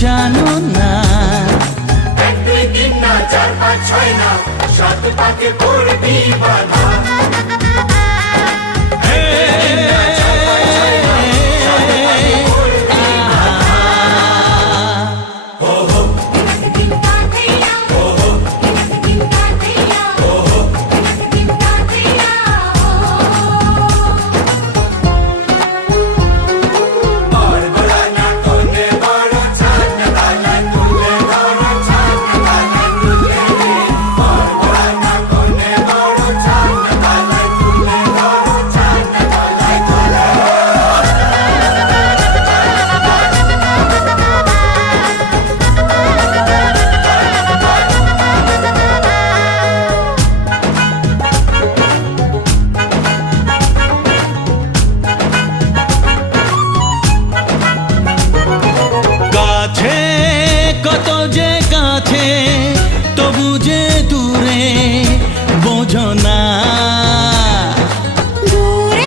জানো না। 1 2 3 না 4 5 6 না, 7 পাকে পড়বি বাধা। কত যে কাছে তবু যে দূরে বোঝো না।